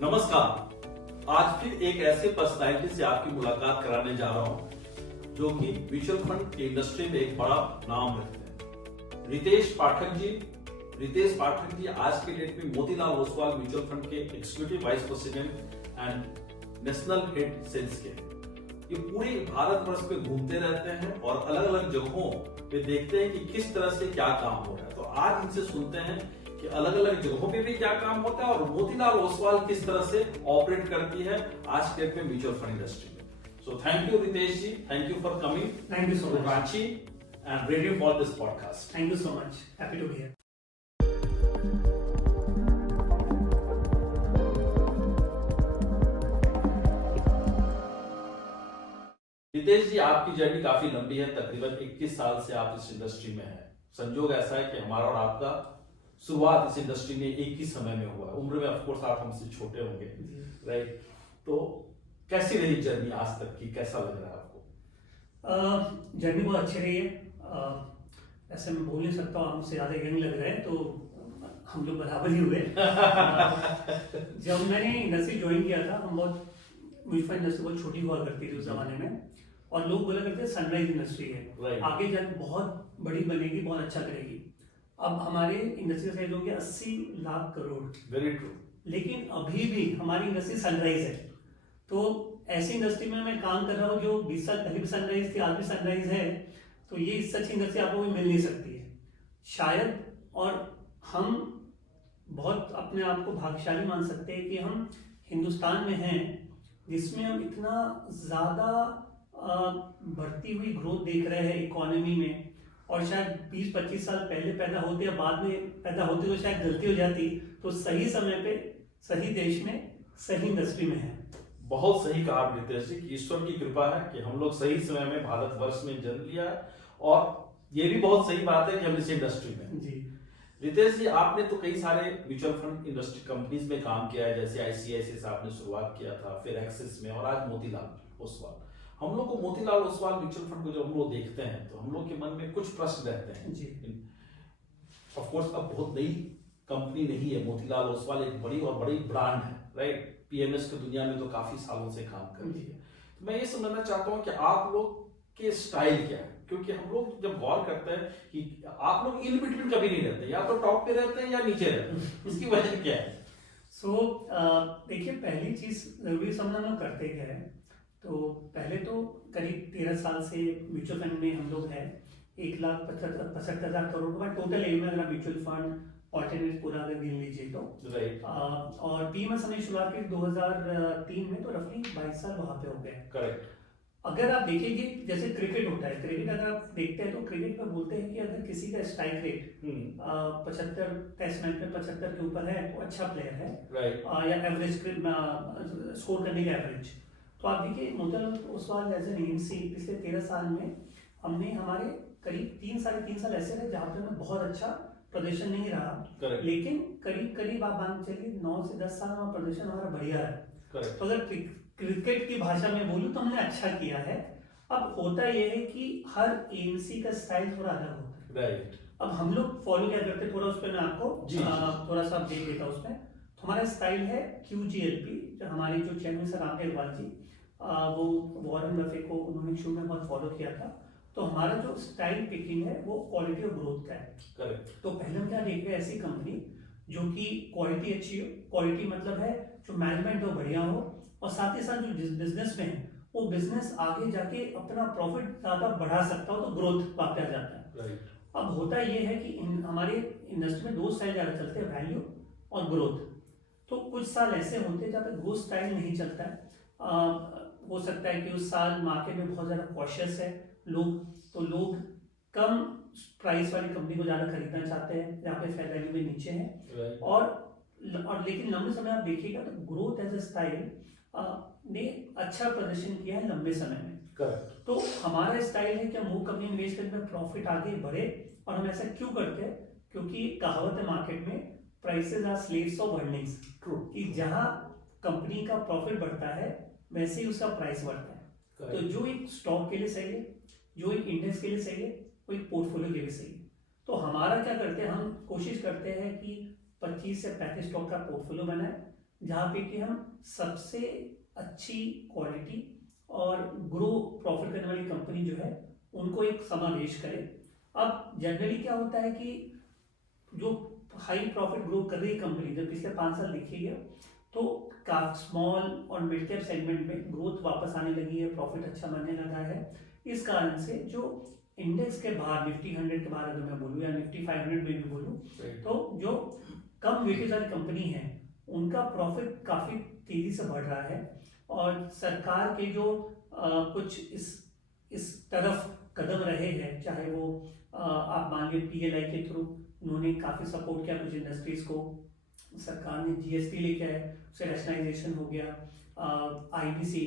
नमस्कार। आज फिर एक ऐसे पर्सनैलिटी से आपकी मुलाकात कराने जा रहा हूं जो कि म्यूचुअल फंड की इंडस्ट्री में एक बड़ा नाम रखते हैं। रितेश पाठक जी आज के डेट में मोतीलाल ओसवाल म्यूचुअल फंड के executive vice president and national head sales के। ये पूरे भारतवर्ष में घूमते रहते हैं और अलग अलग जगहों पे देखते हैं कि किस तरह से क्या काम हो रहा है। तो आज इनसे सुनते हैं कि अलग अलग जगहों पे भी क्या काम होता है और मोतीलाल ओसवाल किस तरह से ऑपरेट करती है आज के डेट में म्यूचुअल फंड इंडस्ट्री में। So thank you Ritesh ji, thank you for coming. Thank you so much. Ranchi and ready for this podcast. Thank you so much. Happy to be here. Ritesh ji, आपकी जर्नी काफी लंबी है, तकरीबन 21 साल से आप इस इंडस्ट्री में हैं। संजोग ऐसा है कि हमारा और आपका शुरुआत इस इंडस्ट्री में एक ही समय में हुआ। उम्र में ऑफ कोर्स आप हमसे छोटे होंगे, राइट? तो कैसी रही जर्नी आज तक की, कैसा लग रहा है आपको? जर्नी बहुत अच्छी रही है। ऐसे मैं बोल नहीं सकता हूँ, हमसे ज़्यादा यंग लग रहे हैं, तो हम लोग बराबर ही हुए। जब मैंने इंडस्ट्री ज्वाइन किया था, हम बहुत म्यूचुअल फंड इंडस्ट्री बहुत छोटी हुआ करती थी उस जमाने में, और लोग बोला करते सनराइज इंडस्ट्री है, आगे जाकर बहुत बड़ी बनेगी, बहुत अच्छा करेगी। अब हमारे इंडस्ट्री का साइज हो गया 80 लाख करोड़। Very true. लेकिन अभी भी हमारी इंडस्ट्री सनराइज है। तो ऐसी इंडस्ट्री में मैं काम कर रहा हूँ जो 20 साल पहले भी सनराइज थी, आज भी सनराइज है। तो ये सच इंडस्ट्री आपको मिल नहीं सकती है शायद। और हम बहुत अपने आप को भाग्यशाली मान सकते हैं कि हम हिंदुस्तान में हैं, जिसमें हम इतना ज़्यादा बढ़ती हुई ग्रोथ देख रहे हैं इकोनॉमी में। और शायद 20-25 साल पहले पैदा होते या बाद में पैदा होते तो शायद गलती हो जाती। तो सही समय पे, सही देश में, सही इंडस्ट्री में है। बहुत सही कहा रितेश जी कि ईश्वर की कृपा है कि हम लोग सही समय में भारतवर्ष में जन्म लिया है, और ये भी बहुत सही बात है कि हम इस इंडस्ट्री में जी। रितेश जी, आपने तो कई सारे म्यूचुअल फंड इंडस्ट्री कंपनीज में काम किया है, जैसे आईसीआईसीआई से आपने शुरुआत किया था, फिर एक्सिस में, और आज मोतीलाल ओसवाल। हम लोग को मोतीलाल ओसवाल म्यूचुअल फंड को जब हम लोग देखते हैं तो हम लोग के मन में कुछ प्रश्न रहते हैं। जी। ऑफ कोर्स अब बहुत नई कंपनी नहीं है, मोतीलाल ओसवाल एक बड़ी ब्रांड है, राइट? पीएमएस की दुनिया में तो काफी सालों से काम कर रही है। तो मैं ये समझना चाहता हूँ कि आप लोग के स्टाइल क्या है, क्योंकि हम लोग जब गौर करते हैं कि आप लोग इन बिटवीन कभी नहीं रहते, या तो टॉप पे रहते हैं या नीचे रहते हैं, इसकी वजह क्या है? देखिए, पहली चीज जरूरी समझना हम करते क्या है। तो पहले तो करीब 13 साल से म्यूचुअल फंड में हम लोग हैं। 1,65,70,000 करोड़ का टोटल एम है, अगर म्यूचुअल फंड ऑल्टरनेट पूरा अगर गिन लीजिए तो, राइट। और पीएमएस हमने शुरुआत की 2003 में, तो रफली 22 साल वहां पे हो गए। करेक्ट। अगर आप देखेंगे जैसे क्रिकेट होता है, क्रिकेट अगर आप देखते हैं तो क्रिकेट में बोलते हैं कि अगर किसी का स्ट्राइक रेट 75 टेस्ट मैच में 75 के ऊपर है तो अच्छा प्लेयर है, राइट। या एवरेज स्कोर करने का एवरेज। तो आप देखिए Motilal Oswal as an AMC पिछले 13 साल में हमने हमारे करीब 3-3.5 साल ऐसे रहे जहाँ पे हमें बहुत अच्छा प्रदर्शन नहीं रहा, लेकिन करीब आप मान चलिए 9 से 10 साल में प्रदर्शन हमारा बढ़िया है। तो अगर क्रिकेट की भाषा में बोलूं तो हमने अच्छा किया है। अब होता यह है कि हर एएमसी का स्टाइल थोड़ा अलग होता है, राइट। अब हम लोग फॉलो क्या करते हैं, थोड़ा उस पर मैं आपको थोड़ा सा देख देता हूँ उसमें। तो हमारा स्टाइल है QGLP, जो हमारे जो चेयरमैन सर रामदेव अग्रवाल जी, वो वॉरेन बफे को उन्होंने शुरू में बहुत फॉलो किया था। तो हमारा जो स्टाइल पिकिंग है वो क्वालिटी और ग्रोथ का है, करेक्ट। तो पहले हम क्या देख रहे हैं, ऐसी कंपनी जो कि क्वालिटी अच्छी हो। क्वालिटी मतलब है जो मैनेजमेंट हो बढ़िया हो, और साथ ही साथ जो बिजनेस में है वो बिजनेस आगे जाके अपना प्रॉफिट ज्यादा बढ़ा सकता हो, तो ग्रोथ वहां पे आ जाता है, राइट। अब होता ये है कि हमारे इंडस्ट्री में 2 स्टाइल ज्यादा चलते हैं, वैल्यू और ग्रोथ। तो कुछ साल ऐसे होते हैं जहाँ पे ग्रोथ स्टाइल नहीं चलता है। हो सकता है कि उस साल मार्केट में बहुत ज्यादा कॉशियस है लोग कम प्राइस वाली कंपनी को ज्यादा खरीदना चाहते हैं जहाँ पे फेयर वैल्यू में नीचे है, right. और लेकिन लंबे समय आप देखिएगा तो ग्रोथ एज ए स्टाइल ने अच्छा प्रदर्शन किया है लंबे समय में, करेक्ट। तो हमारा स्टाइल है कि हम वो कंपनी इन्वेस्ट करके प्रॉफिट आगे बढ़े। और हम ऐसा क्यों करते हैं, क्योंकि कहावत है मार्केट में, prices are slaves of earnings, कि जहां कंपनी का प्रॉफिट बढ़ता है वैसे ही उसका प्राइस बढ़ता है। तो जो एक स्टॉक के लिए सही है, जो एक इंडेक्स के लिए सही है, वो एक पोर्टफोलियो के लिए सही है। तो हमारा क्या करते हैं, हम कोशिश करते हैं कि 25 से 35 स्टॉक का पोर्टफोलियो बनाए, जहाँ पे कि हम सबसे अच्छी क्वालिटी और ग्रो प्रॉफिट करने वाली कंपनी जो है उनको एक समावेश करें। अब जनरली क्या होता है कि जो हाई प्रॉफिट ग्रो कर रही कंपनी जब पिछले 5 साल देखिएगा तो काफी स्मॉल और मिड कैप सेगमेंट में ग्रोथ वापस आने लगी है, प्रॉफिट अच्छा बनने लगा है। इस कारण से जो इंडेक्स के बाहर निफ्टी 100 के बाहर अगर मैं बोलूँ या निफ्टी 500 में भी बोलूँ तो जो कम वेटेज वाली कंपनी है उनका प्रॉफिट काफी तेजी से बढ़ रहा है। और सरकार के जो कुछ इस तरफ कदम रहे हैं, चाहे वो आप मान लीजिए PLI के थ्रू उन्होंने काफी सपोर्ट किया कुछ इंडस्ट्रीज को, सरकार ने GST लेके आए, उससे रैशनलाइजेशन हो गया, IBC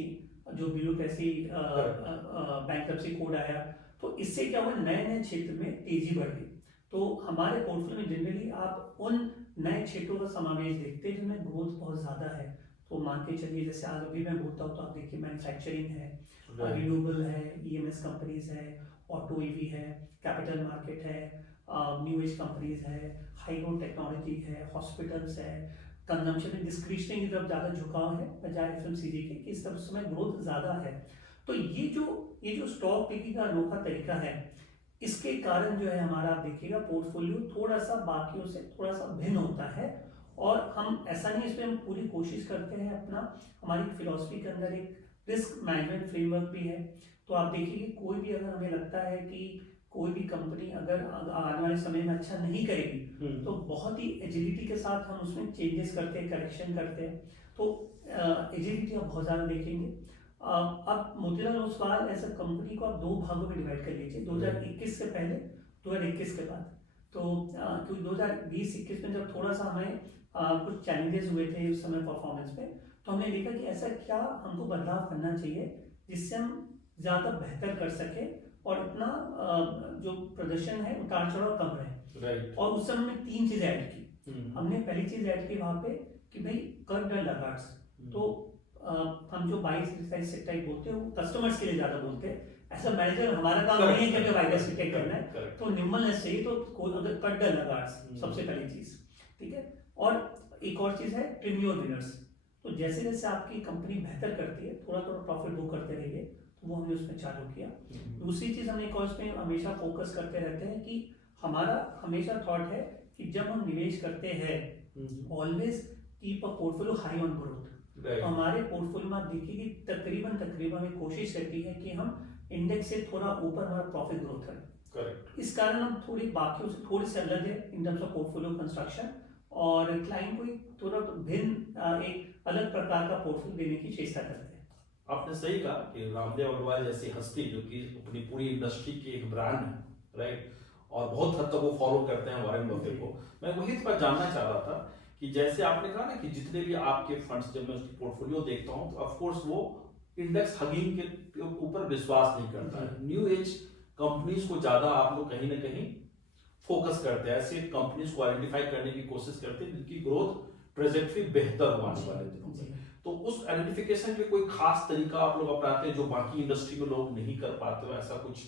जो ब्यूरोक्रेसी बैंक्रप्सी कोड आया, तो इससे क्या हुआ नए नए क्षेत्र में तेजी बढ़ गई। तो हमारे पोर्टफोलियो में जनरली आप उन नए क्षेत्रों का समावेश देखते हैं जिनमें ग्रोथ बहुत ज्यादा है। तो मान के चलिए जैसे आज अभी मैं बोलता हूँ तो आप देखिए मैन्युफैक्चरिंग है, रिन्यूएबल है, EMS कंपनीज है, ऑटो EV है, कैपिटल मार्केट है, न्यू एज कंपनीज है, हाई ग्रोथ टेक्नोलॉजी है, हॉस्पिटल्स है, कंजम्पशन में डिस्क्रिशनरी की तरफ ज्यादा झुकाव है बजाय FMCG के, इस तरफ समय ग्रोथ ज्यादा है। तो ये जो स्टॉक पिकिंग का अनोखा तरीका है, इसके कारण जो है हमारा आप देखिएगा पोर्टफोलियो थोड़ा सा बाकियों से थोड़ा सा भिन्न होता है। और हम ऐसा नहीं, इसमें हम पूरी कोशिश करते हैं अपना, हमारी फिलॉसफी के अंदर एक रिस्क मैनेजमेंट फ्रेमवर्क भी है। तो आप देखिए कोई भी अगर हमें लगता है कि कोई भी कंपनी अगर आने वाले समय में अच्छा नहीं करेगी तो बहुत ही एजिलिटी के साथ हम उसमें चेंजेस करते हैं, करेक्शन करते हैं। तो एजिलिटी आप बहुत ज़्यादा देखेंगे। अब मोतीलाल ओसवाल ऐसा कंपनी को आप 2 भागों में डिवाइड कर लीजिए, 2021 से पहले 2021 के बाद। तो क्योंकि 2020-21 में जब थोड़ा सा हमें कुछ चैलेंजेस हुए थे उस समय परफॉर्मेंस में, तो हमने देखा कि ऐसा क्या हमको बदलाव करना चाहिए जिससे हम ज़्यादा बेहतर कर सके और अपना जो प्रदर्शन है उतार चढ़ाव कम रहे। और उस समय हमने 3 चीजें ऐड की। हमने पहली चीज ऐड की वहां पे कि भाई कर्व एंड लगार्ड्स। तो हम जो 22-27 बोलते हैं वो कस्टमर्स के लिए ज्यादा बोलते हैं, ऐसा मैनेजर हमारा काम नहीं है कि हमें वाइडर्स डिटेक्ट करना है। तो निम्बलनेस चाहिए, तो अगर कट द लगार्ड्स सबसे पहली चीज, ठीक है। और एक और चीज है ट्रिम योर विनर्स। तो जैसे जैसे आपकी कंपनी बेहतर करती है थोड़ा थोड़ा प्रॉफिट बुक करते रहिए, तो वो हमने उसमें चालू किया। दूसरी चीज हमने एक और उसमें हमेशा फोकस करते रहते हैं कि हमारा हमेशा थॉट है कि जब हम निवेश करते हैं always keep a portfolio high on growth. तो हमारे पोर्टफोलियो में आप देखिए कि तकरीबन हमें कोशिश रहती है कि हम इंडेक्स से थोड़ा ऊपर हमारा प्रॉफिट ग्रोथ है। करेक्ट। इस कारण हम थोड़ी बाकियों से थोड़ी से अलग है in terms of portfolio construction, और क्लाइंट को थोड़ा भिन्न एक अलग प्रकार का पोर्टफोलियो देने की चेष्टा करते हैं। आपने सही कहा कि रामदेव अग्रवाल जैसी हस्ती जो कि अपनी पूरी इंडस्ट्री की एक ब्रांड है, राइट, और बहुत हद तक वो फॉलो करते हैं वॉरेन बफेट को। मैं वही बात जानना चाह रहा था कि जैसे आपने कहा ना कि जितने भी आपके फंड्स, जब मैं उसकी पोर्टफोलियो देखता हूँ तो ऑफ कोर्स वो इंडेक्स हगिंग के ऊपर विश्वास नहीं करता है। न्यू एज कंपनीज को ज्यादा आप लोग कहीं ना कहीं फोकस करते हैं, ऐसे कंपनीज को आइडेंटिफाई करने की कोशिश करते हैं जिनकी ग्रोथ ट्रेजेक्टरी बेहतर होने वाले दिनों में। तो उस आइडेंटिफिकेशन के कोई खास तरीका आप लोग अपनाते हैं जो बाकी इंडस्ट्री में लोग नहीं कर पाते हो, ऐसा कुछ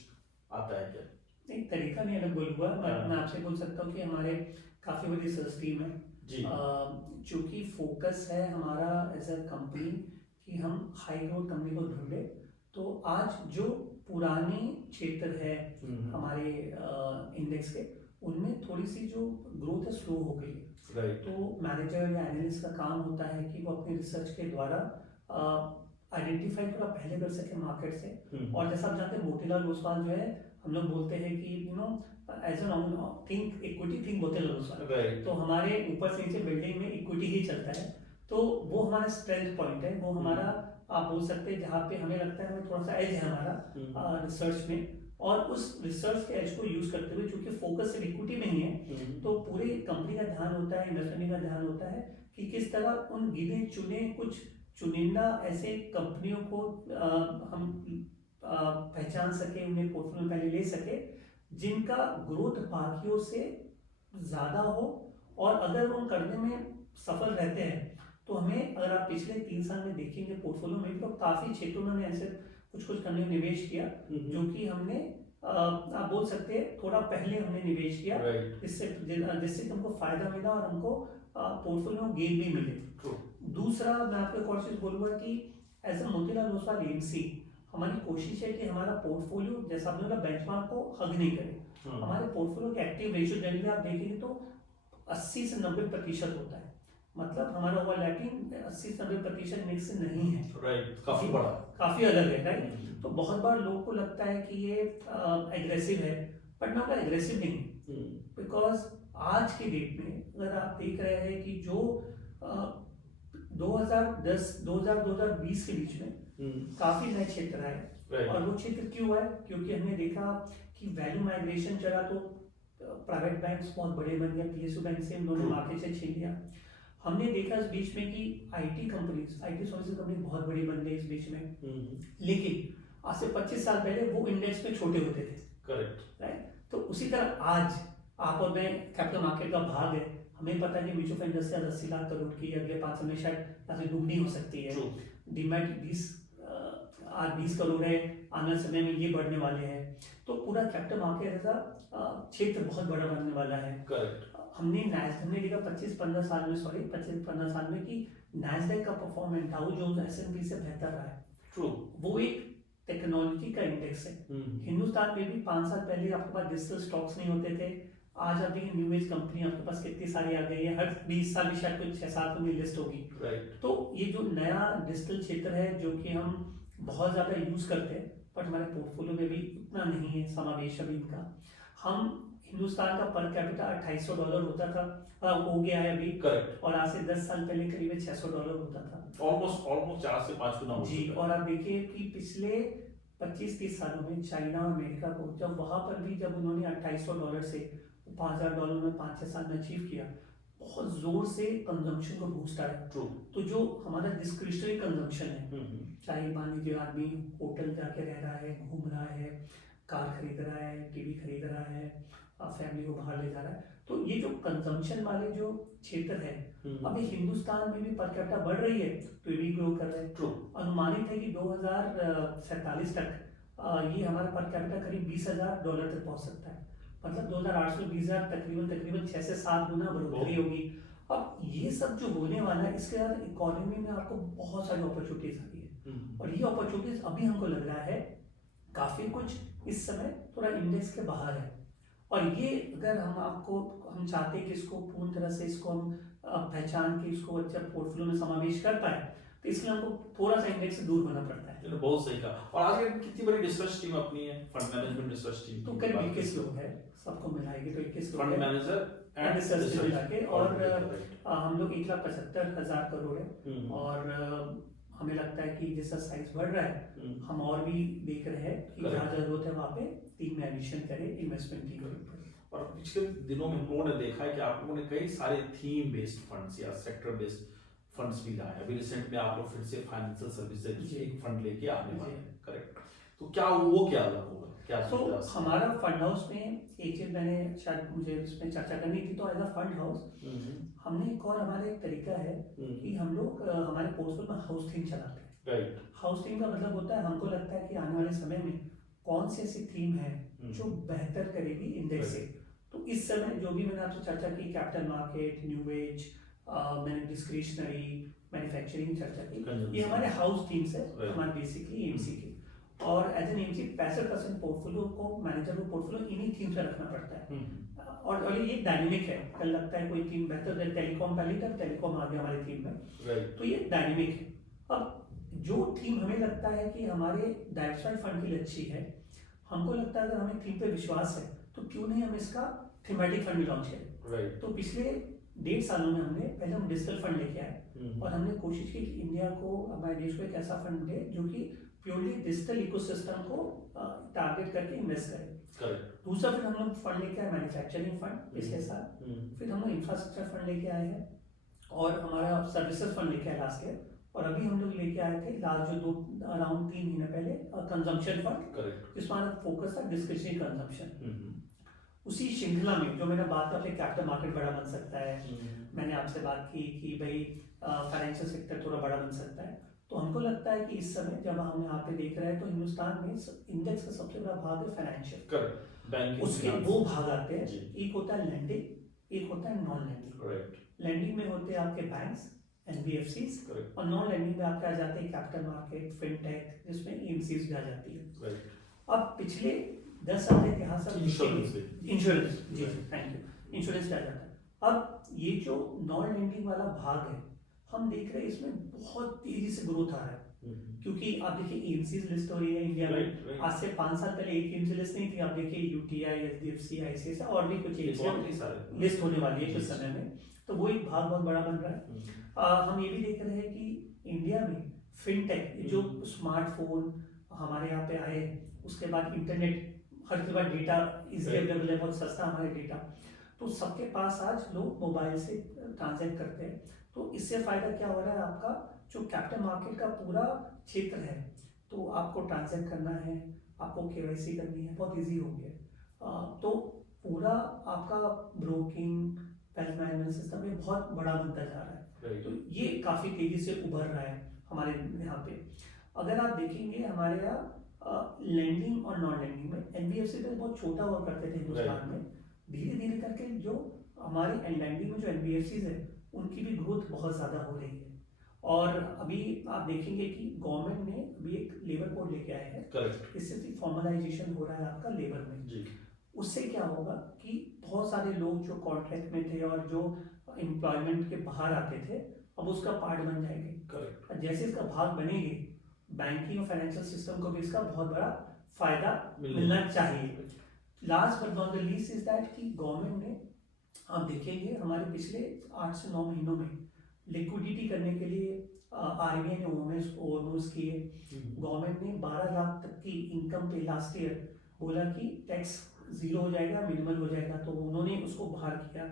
आता है क्या? नहीं, तरीका नहीं अलग बोलूंगा, मैं आपसे बोल सकता हूँ कि हमारे काफी बड़ी सर्च टीम है जी। चूंकि फोकस है हमारा एज अ कंपनी कि हम हाई ग्रोथ कंपनी को ढूंढे, तो आज जो पुराने क्षेत्र है हमारे इंडेक्स के, उनमें थोड़ी सी जो ग्रोथ है स्लो हो गई है। तो मैनेजर या एनालिस्ट का काम होता है कि वो अपने रिसर्च के द्वारा आइडेंटिफाई थोड़ा पहले कर सके मार्केट से। और जैसा आप जानते हैं मोतीलाल ओसवाल जो है, हम लोग बोलते हैं कि you know as an think equity think Motilal Oswal. तो हमारे ऊपर से नीचे बिल्डिंग में इक्विटी ही चलता है, तो वो हमारा स्ट्रेंथ पॉइंट है, वो हमारा आप बोल सकते हैं जहाँ पे हमें लगता है हमें थोड़ा सा एज है हमारा रिसर्च में। और उस रिसर्च के एज को यूज करते हुए, चूंकि फोकस सिर्फ इक्विटी में ही है, तो पूरी कंपनी का ध्यान होता है, इन्वेस्टमेंट का ध्यान होता है कि किस तरह उन गिने चुने कुछ चुनिंदा ऐसे कंपनियों को हम पहचान सके, उन्हें पोर्टफोलियो पहले ले सके जिनका ग्रोथ बाकियों से ज्यादा हो। और अगर वो करने में सफल रहते हैं तो हमें, अगर आप पिछले 3 साल में देखेंगे पोर्टफोलियो में, तो काफी क्षेत्रों में ऐसे कुछ करने में निवेश किया जो कि हमने आप बोल सकते हैं थोड़ा पहले हमने निवेश किया, जिससे हमको फायदा मिला और हमको पोर्टफोलियो गेन भी मिले। दूसरा मैं आपको एक और चीज बोलूंगा कि as a Motilal Oswal AMC हमारी कोशिश है कि हमारा पोर्टफोलियो जैसा आपने बोला बेंचमार्क को हग नहीं करे। हमारे पोर्टफोलियो के एक्टिव रेशियो जनरली आप देखेंगे तो 80 से 90% होता है, मतलब हमारा ओवरलैपिंग 80 से 90% मिक्स नहीं है। राइट, काफी बड़ा, काफी अलग है, राइट। तो बहुत बार लोगों को लगता है कि ये एग्रेसिव है, बट ना एग्रेसिव नहीं, बिकॉज आज की डेट में अगर आप देख रहे हैं कि जो 2010-2020 के बीच में काफी नए क्षेत्र आए, और वो क्षेत्र क्यों आए? क्योंकि हमने देखा कि वैल्यू माइग्रेशन चला, तो प्राइवेट बैंक्स बहुत बड़े बन गए, पीएसयू बैंक से उन्होंने मार्केट से छीन लिया। हमने देखा इस बीच में कि IT companies, IT services company बहुत बड़ी बन गई इस बीच में, लेकिन आज से 25 साल पहले वो इंडेक्स में छोटे होते थे, करेक्ट, राइट। तो उसी तरह आज आप और मैं कैपिटल मार्केट का भाग है, हमें पता है कि mutual fund industry 80 lakh crore की अगले 5 साल में शायद दुगनी हो सकती है। डीमैट 20 करोड़ है, आने वाले समय में ये बढ़ने वाले हैं। तो पूरा कैपिटल मार्केट ऐसा क्षेत्र बहुत बड़ा बनने वाला है, करेक्ट। हमने देखा 25-15 साल में कि नैस्डैक का परफॉर्मेंस डाउ जोन्स एस&पी से बेहतर रहा है। ट्रू, वो एक टेक्नोलॉजी का इंडेक्स है। हिंदुस्तान में भी 5 साल पहले आपके पास डिजिटल स्टॉक्स नहीं होते थे, आज आप देखिए न्यू एज कंपनी आपके पास कितनी सारी आ गई है, हर 20 साल में शायद कुछ 6-7 में लिस्ट होगी, राइट। तो ये जो नया डिजिटल क्षेत्र है जो कि हम बहुत ज्यादा यूज करते हैं, बट हमारे पोर्टफोलियो में भी उतना नहीं है समावेश अभी इनका। हम हिंदुस्तान का पर कैपिटा $250 होता था, हो गया है अभी, करेक्ट, और आज से 10 साल पहले करीब $600 होता था, ऑलमोस्ट 4 से 5 गुना जी। और आप देखिए कि पिछले 25-30 सालों में चाइना और अमेरिका को जब वहां पर भी जब उन्होंने $250 से $5000 में 5-6 साल में अचीव किया, बहुत जोर से कंजम्पशन को बूस्ट आया। तो जो हमारा डिस्क्रिशनरी कंजम्पशन है, चाहे मान लीजिए आदमी होटल जाके रह रहा है, घूम रहा है, कार खरीद रहा है, टीवी खरीद रहा है, फैमिली को बाहर ले जा रहा है, तो ये जो कंजम्पशन वाले जो क्षेत्र है, अभी हिंदुस्तान में भी पर कैपिटा बढ़ रही है, तो ये भी ग्रो कर रहे हैं। अनुमानित है कि 2047 तक ये हमारा पर कैपिटा करीब $20,000 तक पहुंच सकता है, मतलब 2008 से 20,000 तकरीबन 6 से 7 गुना बढ़ोतरी होगी। अब ये सब जो होने वाला है, इसके बाद इकोनॉमी में आपको बहुत सारी अपॉर्चुनिटीज आ रही है, और ये अपॉर्चुनिटीज अभी हमको लग रहा है काफी कुछ इस समय थोड़ा इंडेक्स के बाहर है, और ये अगर हम चाहते हैं कि इसको पूर्ण तरह से इसको हम पहचान के इसको अच्छा पोर्टफोलियो में समावेश कर पाए, तो इसलिए हमको थोड़ा सा इंडेक्स से दूर होना पड़ता है। चलो, बहुत सही कहा। और आज कितनी बड़ी रिसर्च टीम अपनी है, फंड मैनेजमेंट रिसर्च टीम, तो करीब 21 लोग हैं, सबको मिलाएंगे तो 21 लोग fund manager and research team मिला के, और हम लोग 1,75,000 करोड़ है, और हमें लगता है कि जैसा साइज बढ़ रहा है, हम और भी देख रहे हैं कि जहाँ जरूरत है वहाँ पे टीम में एडिशन करें, इन्वेस्टमेंट टीम में। और पिछले दिनों में हम लोगों ने देखा है कि आप लोगों ने कई सारे थीम बेस्ड फंड्स या सेक्टर बेस्ड फंड्स भी लाए। अभी रिसेंट में आप लोग फिर से फाइनेंशियल सर्विसेज एक फंड लेके आने वाले हैं, करेक्ट? तो क्या अलग होगा, क्या? तो हमारा फंड हाउस में एक चीज मैंने शायद मुझे इसमें चर्चा करनी थी, तो एज अ फंड हाउस हमने एक और हमारा एक तरीका है कि हम लोग हमारे पोर्टफोलियो में हाउस थीम चलाते हैं, राइट। हाउस थीम का मतलब होता है, हमको लगता है कि आने वाले समय में कौन सी ऐसी थीम है जो बेहतर करेगी इंडेक्स से। तो इस समय जो भी मैंने आपसे चर्चा की, कैपिटल मार्केट, न्यू एज, मैंने डिस्क्रिशनरी, मैन्युफैक्चरिंग चर्चा की, ये हमारे हाउस थीम्स है, हमारे बेसिकली एमसी की। और एज एन एमसी 65% पोर्टफोलियो को मैनेजर को पोर्टफोलियो इन्हीं थीम से रखना पड़ता है, और ये डायनेमिक है। कल लगता है कोई थीम बेहतर है, टेलीकॉम पहले तक टेलीकॉम आ गया हमारी थीम में, तो ये डायनेमिक है। अब जो थीम हमें लगता है कि हमारे डाइवर्सिफाइड फंड के लिए अच्छी है, हमको लगता है अगर हमें थीम पे विश्वास है तो क्यों नहीं हम इसका थीमेटिक फंड भी लॉन्च करें। तो पिछले 1.5 सालों में पहले हम डिजिटल फंड लेके आए, और हमने कोशिश की कि इंडिया को, हमारे देश को एक ऐसा फंड मिले जो कि प्योरली डिजिटल इकोसिस्टम को टारगेट करके इन्वेस्ट करे। दूसरा फिर हम लोग फंड लेके आए मैन्युफैक्चरिंग फंड पिछले साल, फिर हम लोग इंफ्रास्ट्रक्चर फंड लेके आए हैं, और हमारा सर्विसेज फंड लेके आए लास्ट ईयर, और अभी हम लोग लेके आए थे लास्ट जो अराउंड 3 महीने पहले कंजम्पशन फंड, जिसमें हमारा फोकस था डिस्क्रिशनरी कंजम्पशन। उसी श्रृंखला में जो मैंने बात की कैपिटल मार्केट बड़ा बन सकता है, मैंने आपसे बात की कि भाई फाइनेंशियल सेक्टर थोड़ा बड़ा बन सकता है, तो हमको लगता है कि इस समय जब हम यहाँ पे देख रहे हैं तो हिंदुस्तान में इंडेक्स का सबसे बड़ा भाग है फाइनेंशियल, उसके 2 भाग आते हैं, एक होता है लैंडिंग, एक होता है नॉन लैंडिंग। लैंडिंग में होते हैं आपके बैंक्स, NBFCs, और नॉन लैंडिंग में आपके आ जाते हैं कैपिटल मार्केट, फिनटेक, जिसमें EMCs भी आ जाती है। अब पिछले 10 साल के इतिहास से इंश्योरेंस, जी थैंक यू, इंश्योरेंस पे आ जाता है। अब ये जो नॉन लैंडिंग वाला भाग है, हम देख रहे हैं इसमें बहुत तेजी से ग्रोथ आ रहा है, क्योंकि आप देखिए EMCs लिस्ट हो रही है इंडिया में। आज से 5 साल पहले एक EMC लिस्ट नहीं थी, आप देखिए UTI, SDFC, ICICI और भी कुछ EMC लिस्ट होने वाली है कुछ समय में, तो वो एक भाग बहुत बड़ा बन रहा है। हम ये भी देख रहे हैं कि इंडिया में फिनटेक, जो स्मार्टफोन हमारे यहाँ पे आए, उसके बाद इंटरनेट, हर के बाद डेटा इजीली अवेलेबल है, बहुत सस्ता हमारे डेटा, तो सबके पास आज लोग मोबाइल से ट्रांजैक्ट करते हैं। तो इससे फायदा क्या हो रहा है, आपका जो कैपिटल मार्केट का पूरा क्षेत्र है, तो आपको ट्रांजैक्ट करना है, आपको KYC करनी है, बहुत इजी हो गया। तो पूरा आपका ब्रोकिंग, वेल्थ मैनेजमेंट सिस्टम में बहुत बड़ा बनता जा रहा है। तो ये काफ़ी तेज़ी से उभर रहा है हमारे यहाँ पे। अगर आप देखेंगे हमारे यहाँ लैंडिंग और नॉन लैंडिंग में, NBFC तो बहुत छोटा हुआ करते थे हिंदुस्तान में, धीरे धीरे करके जो हमारी लैंडिंग में जो NBFCs है, उनकी भी ग्रोथ बहुत ज़्यादा हो रही है। और अभी आप देखेंगे कि गवर्नमेंट ने अभी एक लेबर कोड लेके आए हैं, इससे भी फॉर्मलाइजेशन हो रहा है आपका लेबर में जी। उससे क्या होगा कि बहुत सारे लोग जो कॉन्ट्रैक्ट में थे और जो एम्प्लॉयमेंट के बाहर आते थे, अब उसका पार्ट बन जाएंगे। जैसे इसका भाग बनेंगे, बैंकिंग और फाइनेंशियल सिस्टम को भी इसका बहुत बड़ा फायदा मिलना चाहिए। Last but not the least is that कि गवर्नमेंट ने, आप देखेंगे हमारे पिछले 8 से 9 महीनों में लिक्विडिटी करने के लिए RBI ने ओवर्स किए। गवर्नमेंट ने 12 लाख तक की इनकम पे लास्ट ईयर बोला कि टैक्स 0 हो जाएगा, मिनिमल हो जाएगा, तो उन्होंने उसको बाहर किया।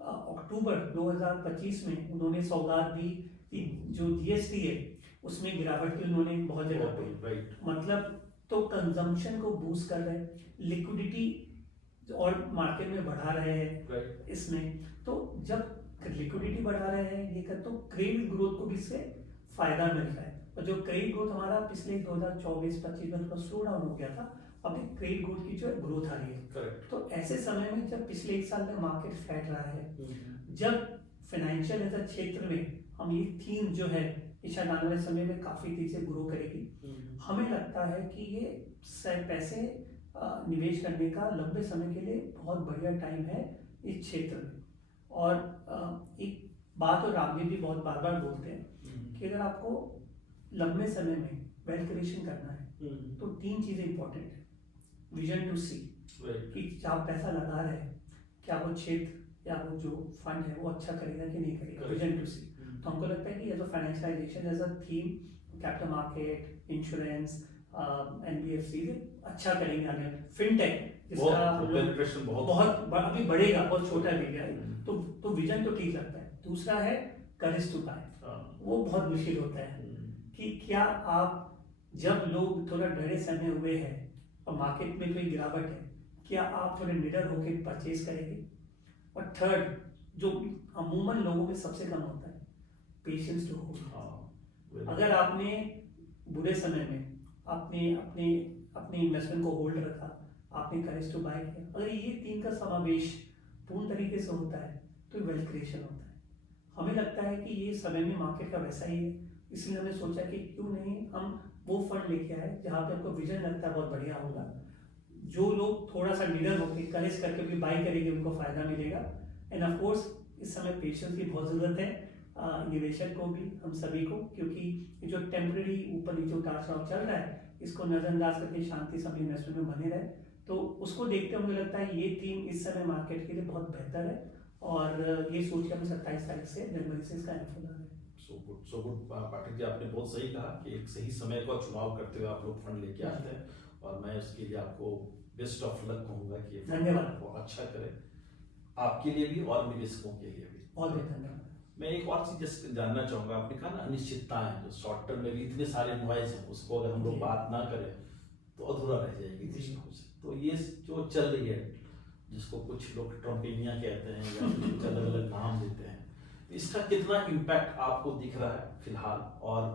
अक्टूबर 2025 में उन्होंने सौगात दी कि जो GST है उसमें गिरावट की उन्होंने बहुत जगह पे, मतलब तो कंजम्पशन को बूस्ट कर रहे हैं, लिक्विडिटी और मार्केट में बढ़ा रहे हैं इसमें। तो जब लिक्विडिटी बढ़ा रहे हैं ये कर, तो क्रेडिट ग्रोथ को भी इससे फायदा मिल रहा है। और जो क्रेडिट ग्रोथ हमारा पिछले 2024-25 में थोड़ा स्लो डाउन हो गया था, अभी क्रेडिट ग्रोथ की जो है ग्रोथ आ रही है। तो ऐसे समय में जब पिछले 1 साल में मार्केट फ्लैट रहा है, जब फाइनेंशियल क्षेत्र में हम ये थीम जो है शायद आने वाले समय में काफी तेजी से ग्रो करेगी, हमें लगता है कि ये पैसे निवेश करने का लंबे समय के लिए बहुत बढ़िया टाइम है इस क्षेत्र में। और एक बात और रामदेव भी बहुत बार बार बोलते हैं कि अगर आपको लंबे समय में वेल्थ क्रिएशन करना है तो 3 चीजें इंपॉर्टेंट है। विजन टू सी, कि जहाँ पैसा लगा रहे हैं क्या वो क्षेत्र या वो जो फंड है वो अच्छा करेगा कि नहीं करेगा, विजन टू सी। तो हमको लगता है कि as a financialisation as a theme, capital market, insurance, NBFC अच्छा करेंगे आगे। फिनटेक इसका बहुत अभी बढ़ेगा, बहुत छोटा भी है, तो विजन तो ठीक लगता है। दूसरा है करेज टू बाय, वो बहुत मुश्किल होता है कि क्या आप, जब लोग थोड़ा डरे समय हुए हैं और मार्केट में कोई गिरावट है, क्या आप थोड़े निडर होकर परचेज करेंगे। और थर्ड, जो अमूमन लोगों में सबसे कम होता है, पेशेंस टू होल्ड। अगर आपने बुरे समय में अपने इन्वेस्टमेंट को होल्ड रखा, आपने करेज टू बाय किया, अगर ये 3 का समावेश पूर्ण तरीके से होता है तो वेल्थ क्रिएशन होता है। हमें लगता है कि ये समय में मार्केट का वैसा ही है, इसलिए हमने सोचा कि क्यों नहीं हम वो फंड लेके आए जहाँ पे आपको विजन लगता है बहुत बढ़िया होगा। जो लोग थोड़ा सा निडर होकर करेज करके भी बाय करेंगे उनको फायदा मिलेगा। एंड ऑफ कोर्स इस समय पेशेंस की बहुत जरूरत है निवेशक को भी, हम सभी को, क्योंकि जो टेम्पररी ऊपर नीचे उतार चढ़ाव चल रहा है इसको नजरअंदाज करके शांति से अपने इन्वेस्टमेंट में बने रहे। तो उसको देखते हुए मुझे लगता है ये थीम इस समय मार्केट के लिए बहुत बेहतर है। और ये सोच के हमें 27 तारीख से जनवरी से इसका एनएफओ है। सो गुड पाठक जी, आपने बहुत सही कहा कि एक सही समय का चुनाव करते हुए आप लोग फंड लेके आते हैं, और मैं उसके लिए आपको बेस्ट ऑफ लक कहूंगा कि धन्यवाद, बहुत अच्छा करें आपके लिए भी और निवेशकों के लिए भी। बहुत धन्यवाद। मैं एक और चीज जस्ट जानना चाहूंगा, आपने कहा ना अनिश्चितता है, जो शॉर्ट टर्म में भी इतने सारे नॉइज है, उसको अगर हम लोग बात ना करें तो अधूरा रह जाएगी। तो ये जो चल रही है, जिसको कुछ लोग ट्रम्पेनिया कहते हैं या कुछ अलग अलग नाम देते हैं, इसका कितना इम्पैक्ट आपको दिख रहा है फिलहाल, और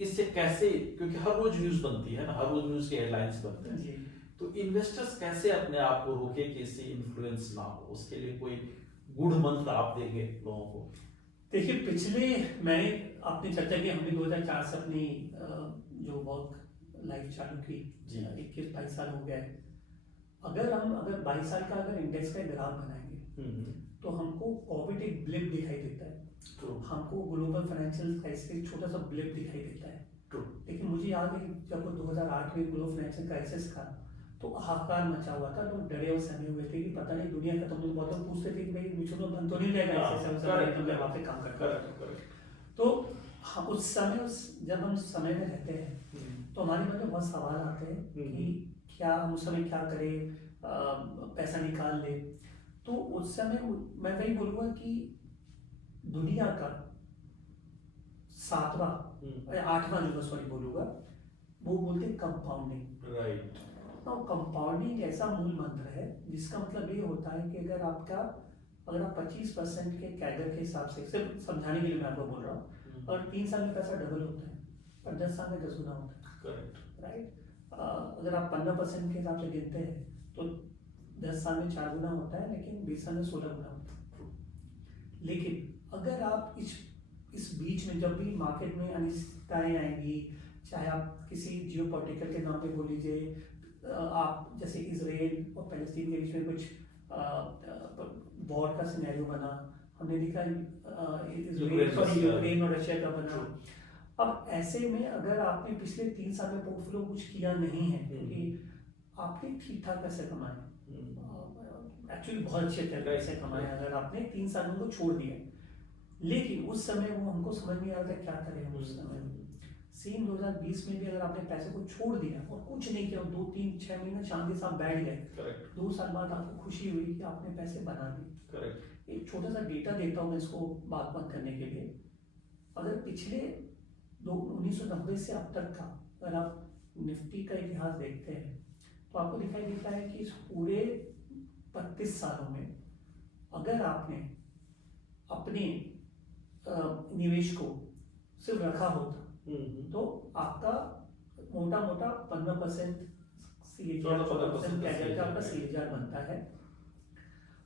इससे कैसे, क्योंकि हर रोज न्यूज बनती है ना, हर रोज न्यूज के हेडलाइंस बनते हैं, तो इन्वेस्टर्स कैसे अपने आप को रोके कि इससे इन्फ्लुएंस ना हो, उसके लिए कोई गुड मंत्र आप देंगे लोगों को? देखिए पिछले मैंने आपने चर्चा की हमने 2004 से अपनी जो वर्क लाइफ चालू की, 21-22 साल हो गए। अगर 22 साल का अगर इंडेक्स का ग्राफ बनाएंगे तो हमको कोविड एक ब्लिप दिखाई देता है, तो हमको ग्लोबल फाइनेंशियल क्राइसिस एक छोटा सा ब्लिप दिखाई देता है। लेकिन मुझे याद है जब वो 2008 में ग्लोबल फाइनेंशियल क्राइसिस था तो हाहाकार मचा हुआ था, लोग डरे और सहमे हुए थे कि पता नहीं दुनिया खत्म होने बहुत लोग पूछते थे कि भाई म्यूचुअल फंड बंद तो नहीं जाएगा, ऐसे वहाँ पे काम करता। तो हाँ, उस समय जब हम समय में रहते हैं तो हमारे मन में बहुत सवाल आते हैं कि क्या हम उस समय क्या करें, पैसा निकाल ले। तो उस समय मैं वही बोलूँगा कि दुनिया का 7वां या 8वां जो सॉरी बोलूँगा वो बोलते हैं कंपाउंडिंग। राइट। तो कंपाउंडिंग ऐसा मूल मंत्र है जिसका मतलब ये होता है कि अगर आप 25% के कैडर के हिसाब से, सिर्फ समझाने के लिए मैं आपको बोल रहा हूँ, और 3 साल में पैसा डबल होता है और 10 साल में 10 गुना होता है। करेक्ट। राइट। अगर आप 15% के हिसाब से गिनते हैं तो 10 साल में 4 गुना होता है, लेकिन 20 साल में 16 गुना होता है। लेकिन अगर आप इस बीच में जब भी मार्केट में अनिश्चितताएं आएंगी, चाहे आप किसी जियोपॉलिटिकल के नाम पे बोल लीजिए, आप जैसे इजराइल और पैलेस्टीन के बीच में कुछ वॉर का सिनेरियो बना, हमने देखा यूक्रेन और रशिया का बना। अब ऐसे में अगर आपने पिछले 3 साल में पोर्टफोलियो कुछ किया नहीं है क्योंकि आपने ठीक ठाक पैसे कमाए, एक्चुअली बहुत अच्छे तरीके से कमाए, अगर आपने 3 साल में को छोड़ दिया, लेकिन उस समय वो हमको समझ नहीं आ रहा था क्या करें हम उस समय। सेम 2020 में भी अगर आपने पैसे को छोड़ दिया और कुछ नहीं किया, 2-3-6 महीने शांति से आप बैठ गए, 2 साल बाद आपको खुशी हुई कि आपने पैसे बना दिए। एक छोटा सा डेटा देता हूँ मैं इसको बात करने के लिए। अगर पिछले 1990 से अब तक का अगर आप निफ्टी का इतिहास देखते हैं तो आपको दिखाई देता है कि इस पूरे 32 सालों में अगर आपने अपने निवेश को सिर्फ रखा होता तो आपका मोटा 15% CAGR बनता है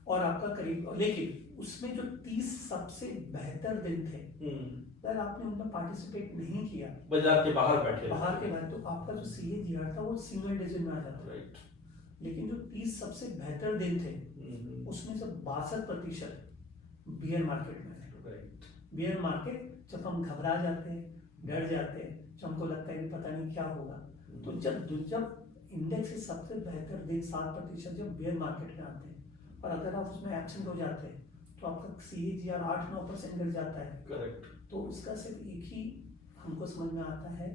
और आपका करीब, लेकिन उसमें जो 30 सबसे बेहतर दिन थे अगर आपने उनमें पार्टिसिपेट नहीं किया, बाजार के बाहर बैठे तो आपका जो CAGR था वो सिंगल डिजिट में आ जाता। राइट। लेकिन जो 30 सबसे बेहतर दिन थे उसमें से 62% बियर मार्केट में थे। राइट। बियर मार्केट जब हम घबरा जाते हैं, डर जाते हैं, जब हमको लगता है कि पता नहीं क्या होगा, तो जब इंडेक्स के सबसे बेहतर दिन 7% जब बियर मार्केट में आते हैं और अगर आप उसमें एब्सेंट हो जाते हैं तो आपका CAGR 8-9% गिर जाता है। करेक्ट। तो उसका सिर्फ एक ही हमको समझ में आता है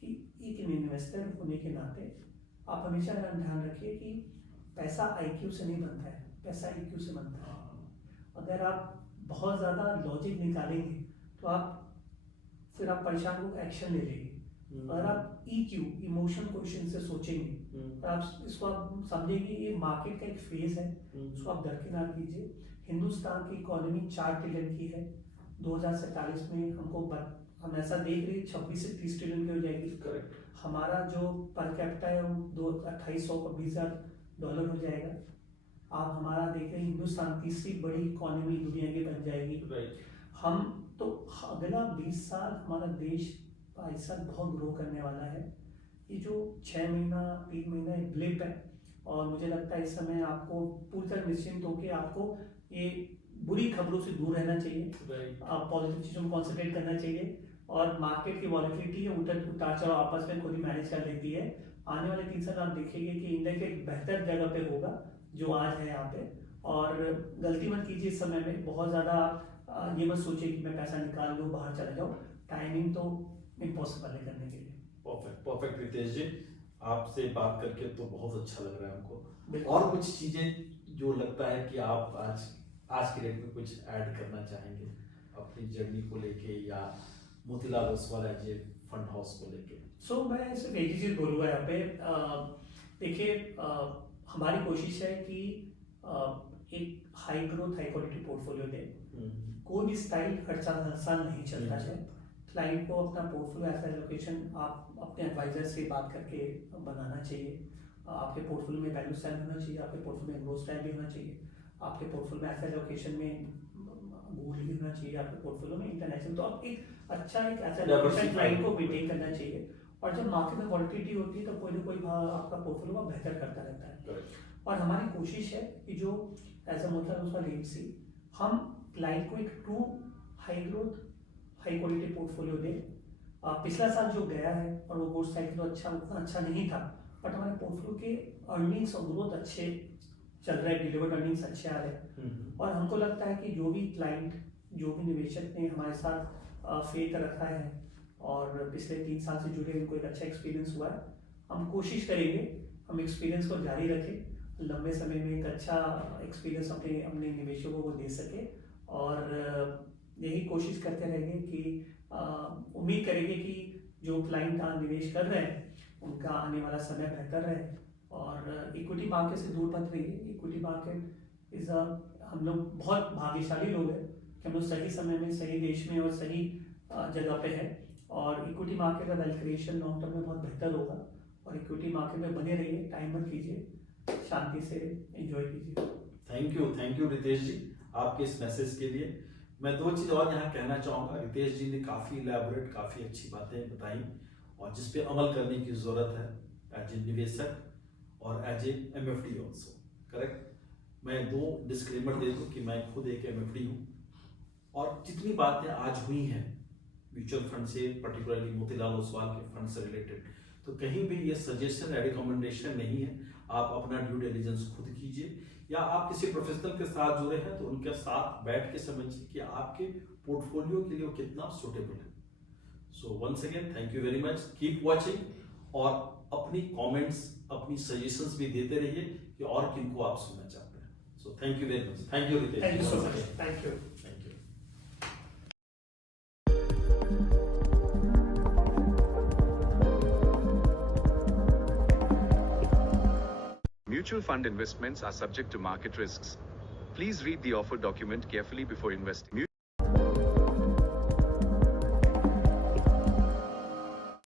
कि एक इन्वेस्टर होने के नाते आप हमेशा ध्यान रखिए कि पैसा IQ से नहीं बनता है, पैसा EQ से बनता है। अगर आप बहुत ज़्यादा लॉजिक निकालेंगे तो फिर आप परेशान हो एक्शन ले लेंगे। अगर आप EQ इमोशन क्वेश्चन से सोचेंगे तो आप इसको आप समझेंगे ये मार्केट का एक फेज है, उसको आप दरकिनार कीजिए। हिंदुस्तान की इकोनॉमी 4 ट्रिलियन की है, 2047 में हम ऐसा देख रहे हैं 26 से 30 ट्रिलियन की हो जाएगी। करेक्ट। हमारा जो पर कैपिटा है वो $28,000 हो जाएगा। आप हमारा देख रहे हैं हिंदुस्तान तीसरी बड़ी इकोनॉमी दुनिया की बन जाएगी। राइट। हम तो अगला 20 साल हमारा देश 22 साल बहुत ग्रो करने वाला है। ये जो 6 महीना 3 महीना एक ब्लिप है और मुझे लगता है इस समय आपको पूरी तरह निश्चिंत होकर आपको ये बुरी खबरों से दूर रहना चाहिए, आप पॉजिटिव चीज़ों में कॉन्सेंट्रेट करना चाहिए और मार्केट की वॉलिटिलिटी है उतार चढ़ाव आपस में खुद ही मैनेज कर लेती है। आने वाले 3 साल आप देखेंगे कि इंडेक्स एक बेहतर जगह पे होगा जो आज है यहाँ पे। और गलती मत कीजिए इस समय में बहुत ज़्यादा ये मत सोचिए कि मैं पैसा निकाल लूँ बाहर चला जाऊँ, टाइमिंग तो इम्पॉसिबल है करने के लिए। परफेक्ट रितेश जी, आपसे बात करके तो बहुत अच्छा लग रहा है हमको। और कुछ चीजें जो लगता है कि आप आज के डेट में कुछ ऐड करना चाहेंगे अपनी जर्नी को लेके या Motilal Oswal as a fund house को लेके? मैं सिर्फ एक ही चीज़ बोलूँगा यहाँ पे, देखिए हमारी कोशिश है कि एक high growth high quality portfolio दें। कोई भी स्टाइल हर साल नहीं चलता है। क्लाइंट को अपना पोर्टफोलियो एसेट एलोकेशन आप अपने एडवाइजर से बात करके बनाना चाहिए। आपके पोर्टफोलियो में वैल्यू स्टाइल होना चाहिए, आपके पोर्टफोलियो में ग्रोथ स्टाइल भी होना चाहिए, आपके पोर्टफोलियो में एसेट एलोकेशन में गोल्ड भी होना चाहिए आपके पोर्टफोलियो में इंटरनेशनल, तो आप एक अच्छा एक ऐसा Diversified क्लाइंट को मेंटेन करना चाहिए। और जब मार्केट में वॉलिटिलिटी होती है तो कोई ना कोई भाव आपका पोर्टफोलियो बेहतर करता रहता है। और हमारी कोशिश है कि जो एज अ मोतिलाल एमसी हम क्लाइंट को एक true high growth high quality portfolio दें। पिछला साल जो गया है और वो ग्रोथ साइकिल तो उतना अच्छा नहीं था, बट हमारे पोर्टफोलियो के अर्निंग्स और ग्रोथ अच्छे चल रहे हैं, डिलीवर्ड अर्निंग्स अच्छे आ रहे हैं। और हमको लगता है कि जो भी क्लाइंट, जो भी निवेशक ने हमारे साथ फेथ रखा है और पिछले 3 साल से जुड़े, उनको एक अच्छा एक्सपीरियंस हुआ है। हम कोशिश करेंगे हम एक्सपीरियंस को जारी रखें, लंबे समय में एक अच्छा एक्सपीरियंस अपने निवेशकों को दे सके। और यही कोशिश करते रहेंगे कि उम्मीद करेंगे कि जो क्लाइंट निवेश कर रहे हैं उनका आने वाला समय बेहतर रहे। और इक्विटी मार्केट से दूर मत रहिए। इक्विटी मार्केट इज हम लोग बहुत भाग्यशाली लोग हैं कि हम लोग सही समय में, सही देश में और सही जगह पे है। और इक्विटी मार्केट का वेल्थ क्रिएशन लॉन्ग टर्म में बहुत बेहतर होगा। और इक्विटी मार्केट में बने रहिए, टाइम मत कीजिए, शांति से एंजॉय कीजिए। थैंक यू रितेश जी आपके इस मैसेज के लिए। मैं 2 चीज और यहाँ कहना चाहूंगा। रितेश जी ने काफी इलैबोरेट, काफी अच्छी बातें बताई और जिस पे अमल करने की जरूरत है एज ए निवेशक और as a MFD also, correct. मैं 2 डिस्क्लेमर दे दूं कि मैं खुद एक MFD हूँ और जितनी बातें आज हुई हैं म्यूचुअल फंड से, पर्टिकुलरली मोतीलाल ओसवाल के फंड से रिलेटेड, तो कहीं भी ये सजेशन या रिकमेंडेशन नहीं है। आप अपना ड्यू डिलिजेंस खुद कीजिए या आप किसी प्रोफेशनल के साथ जुड़े हैं तो उनके साथ बैठ के समझिए कि आपके पोर्टफोलियो के लिए वो कितना सुटेबल है। So once again thank you very much, keep watching और अपनी कमेंट्स, अपनी सजेशंस भी देते रहिए कि और किनको आप सुनना चाहते हैं। So thank you very much. Thank you Ritesh. Thank you so much. Thank you. Mutual fund investments are subject to market risks. Please read the offer document carefully before investing.